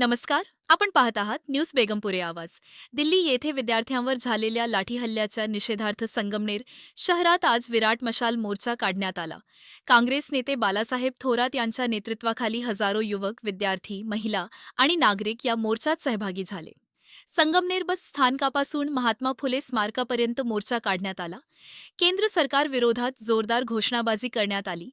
नमस्कार. आपण पाहत आहात न्यूज बेगमपुरे आवाज. दिल्ली येथे विद्यार्थ्यांवर झालेल्या लाठी हल्ल्याच्या निषेधार्थ संगमनेर शहरात आज विराट मशाल मोर्चा काढण्यात आला. काँग्रेस नेते बालासाहेब थोरात यांच्या नेतृत्वाखाली हजारो युवक, विद्यार्थी, महिला आणि नागरिक या मोर्चात सहभागी झाले. संगमनेर बस स्थानकापासून महात्मा फुले स्मारकापर्यंत मोर्चा काढण्यात आला. केंद्र सरकार विरोधात जोरदार घोषणाबाजी करण्यात आली.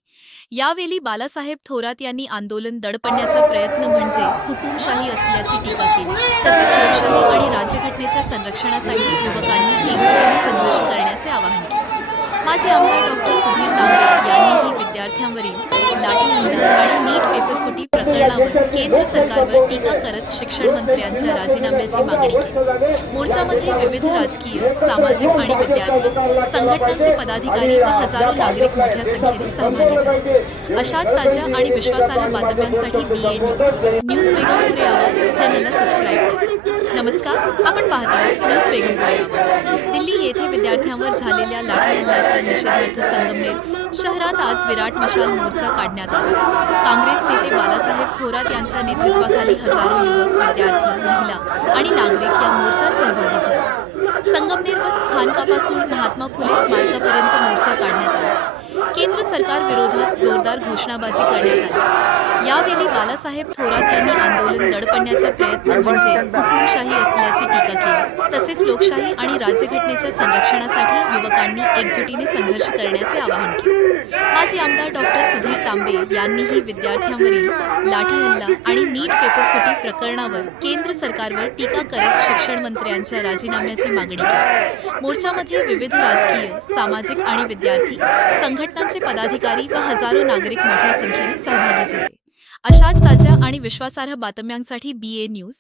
यावेळी बालासाहेब थोरात यांनी आंदोलन दडपण्याचा प्रयत्न म्हणजे हुकुमशाही असल्याची टीका केली. तसेच लोकशाही आणि राज्यघटनेच्या संरक्षणासाठी युवकांनी एकजुटीने संघर्ष करण्याचे आवाहन केले. माजी आमदार डॉक्टर सुधीर तांबे यांनीही विद्यार्थ्यांवरील लाठी हल्ला आणि नीट पेपरफुटी प्रकरणावर केंद्र सरकारवर टीका करत शिक्षण मंत्र्यांच्या राजीनाम्याची मागणी केली. मोर्चामध्ये विविध राजकीय, सामाजिक आणि विद्यार्थी संघटनांचे पदाधिकारी व हजारो नागरिक मोठ्या संख्येने सहभागी झाले. अशाच ताज्या आणि विश्वासार्ह बातम्यांसाठी BA न्यूज बेगमपुरे आवाज चॅनलला सबस्क्राईब करा. नमस्कार. आपण पाहत आहात न्यूज बेगमपुरे आवाज. दिल्ली येथे विद्यार्थ्यांवर झालेल्या लाठी हल्ल्याच्या निषेधार्थ संगमनेर शहरात आज विराट मशाल मोर्चा काढण्यात आला. काँग्रेस नेते बालासाहेब थोरात यांच्या नेतृत्वाखाली हजारो युवक, विद्यार्थी, महिला आणि नागरिक या मोर्चात सहभागी झाले. संगमनेर बस स्थानकापासून महात्मा फुले स्मारकापर्यंत मोर्चा काढण्यात आला. केंद्र सरकार विरोधात जोरदार घोषणाबाजी करण्यात आली. यावेळी बालासाहेब थोरात यांनी आंदोलन दडपण्याचा प्रयत्न म्हणजे हुकुमशाही असल्याची टीका केली. तसेच लोकशाही आणि राज्यघटनेच्या संरक्षणासाठी युवकांनी एकजुटीने संघर्ष करण्याचे आवाहन केले. माजी आमदार डॉक्टर सुधीर तांबे यांनीही विद्यार्थ्यांवरील लाठी हल्ला आणि नीट पेपरफुटी प्रकरणावर केंद्र सरकारवर टीका करत शिक्षण मंत्र्यांच्या राजीनाम्याची मागणी केली. मोर्चामध्ये विविध राजकीय, सामाजिक आणि विद्यार्थी संघटनांचे पदाधिकारी व हजारो नागरिक मोठ्या संख्येने सहभागी झाले. अशाच ताज्या आणि विश्वासार्ह बातम्यांसाठी BA न्यूज